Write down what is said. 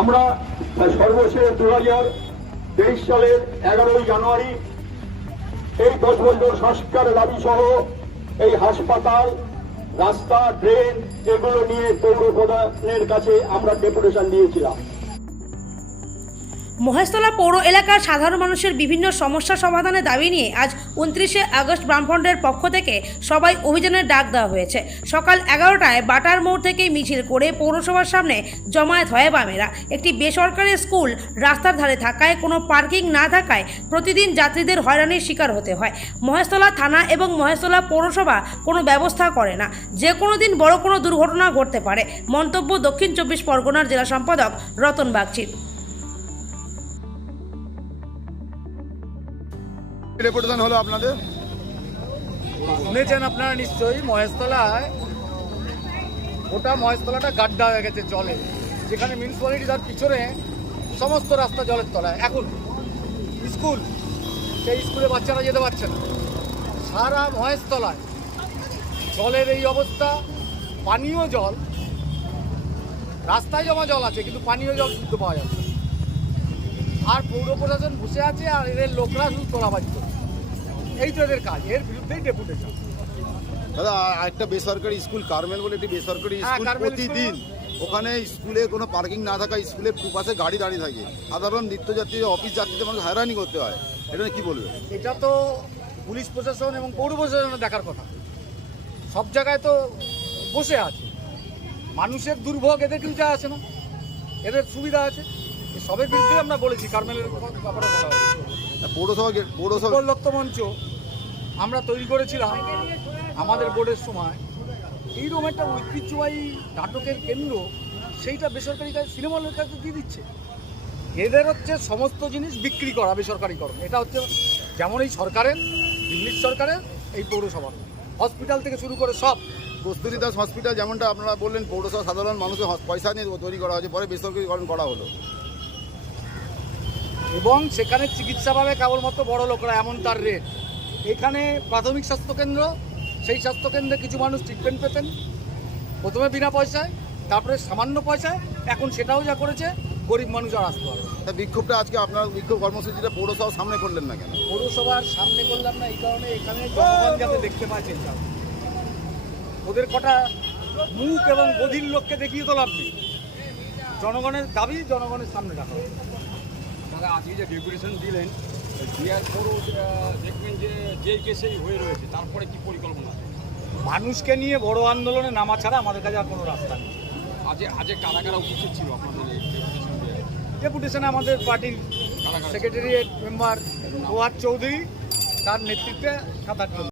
আমরা সর্বশেষ 2023 সালের 11ই জানুয়ারি এই 10 বছর সংস্কার দাবি সহ এই হাসপাতাল, রাস্তা, ড্রেন এগুলো নিয়ে পৌর প্রধানের কাছে আমরা ডেপুটেশন দিয়েছিলাম। মহেশতলা পৌর এলাকার সাধারণ মানুষের বিভিন্ন সমস্যা সমাধানের দাবি নিয়ে আজ 29শে আগস্ট বামফ্রন্টের পক্ষ থেকে সবাই অভিযানের ডাক দেওয়া হয়েছে। সকাল 11টায় বাটার মোড় থেকে মিছিল করে পৌরসভার সামনে জমায়েত হয় বামেরা। একটি বেসরকারি স্কুল রাস্তার ধারে থাকায় কোনো পার্কিং না থাকায় প্রতিদিন যাত্রীদের হয়রানির শিকার হতে হয়। মহেশতলা থানা এবং মহেশতলা পৌরসভা কোনো ব্যবস্থা করে না। যে কোনো দিন বড় কোনো দুর্ঘটনা ঘটতে পারে। মন্তব্য দক্ষিণ 24 পরগনার জেলা সম্পাদক রতন বাগচি। ডেপুটেশন হলো আপনাদের, শুনেছেন আপনারা নিশ্চয়ই, মহেশতলায় ওটা মহেশতলাটা গাড্ডা হয়ে গেছে জলে, যেখানে মিউনিসিপ্যালিটি তার পিছনে সমস্ত রাস্তা জলের তলায়। এখন স্কুল, সেই স্কুলে বাচ্চারা যেতে পারছে না। সারা মহেশতলায় জলের এই অবস্থা। পানীয় জল, রাস্তায় জমা জল আছে কিন্তু পানীয় জল শুদ্ধ পাওয়া যাচ্ছে। আর পৌর প্রশাসন বসে আছে আর এদের লোকরা শুধু তোলাবাজি করছে। এই তো এদের কাজ, এর বিরুদ্ধেই ডেপুটেশন। দাদা একটা বেসরকারি স্কুল, কার্মেল বলে একটি বেসরকারি স্কুল, প্রতিদিন ওখানে স্কুলে কোনো পার্কিং না থাকা, স্কুলের দুপাশে গাড়ি দাঁড়িয়ে থাকে, সাধারণ নিত্যযাত্রী অফিস যাত্রীদের মানুষ হয়রানি করতে হয়। এটা কি বলবে? এটা তো পুলিশ প্রশাসন এবং পৌর প্রশাসনের দেখার কথা। সব জায়গায় তো বসে আছে, মানুষের দুর্ভোগ এদের কেউ যায় আসে না, এদের সুবিধা আছে। সবের বিরুদ্ধে আমরা বলেছি, কার্মেলের ব্যাপারে কথা বলেছি। পৌরসভা লক্ষ্য মঞ্চ আমরা তৈরি করেছিলাম আমাদের বোর্ডের সময়। এইরকম একটা ঐতিহ্যবাহী নাটকের কেন্দ্র, সেইটা বেসরকারি কাজ সিনেমা হলের কাছে দিয়ে দিচ্ছে। এদের হচ্ছে সমস্ত জিনিস বিক্রি করা, বেসরকারিকরণ। এটা হচ্ছে যেমন এই সরকারের, দিল্লির সরকারের, এই পৌরসভা, হসপিটাল থেকে শুরু করে সব। কস্তুরী দাস হসপিটাল যেমনটা আপনারা বললেন, পৌরসভা সাধারণ মানুষের পয়সা নিয়ে তৈরি করা হয়েছে, পরে বেসরকারিকরণ করা হলো। এবং সেখানে চিকিৎসা পাবে কেবলমাত্র বড় লোকরা, এমন তার রেট। এখানে প্রাথমিক স্বাস্থ্যকেন্দ্র, সেই স্বাস্থ্যকেন্দ্রে কিছু মানুষ ট্রিটমেন্ট পেতেন প্রথমে বিনা পয়সায়, তারপরে সামান্য পয়সায়। এখন সেটাও যা করেছে, গরিব মানুষ আর আসতে পারবে। তা বিক্ষোভটা আজকে আপনার বিক্ষোভ কর্মসূচিটা পৌরসভার সামনে করলেন না কেন? পৌরসভার সামনে করলাম না এই কারণে, এখানে জনগণ যাতে দেখতে পাচ্ছেন, ওদের কটা মুখ এবং বধির লোককে দেখিয়ে তো লাভ নেই। জনগণের দাবি জনগণের সামনে রাখা হবে। দাদা আজকে যে ডেপুটেশন দিলেন, দেওয়ার পরও দেখবেন যে যেই কেসেই হয়ে রয়েছে, তারপরে কি পরিকল্পনা আছে? মানুষকে নিয়ে বড় আন্দোলনে নামা ছাড়া আমাদের কাছে আর কোনো রাস্তা নেই। আজকে কারা কারা উপস্থিত ছিল আপনাদের এই ডেপুটেশন দেওয়ার? ডেপুটেশনে আমাদের পার্টির সেক্রেটারিয়েট মেম্বার ফোয়াদ চৌধুরী, তার নেতৃত্বে 7-8 জন।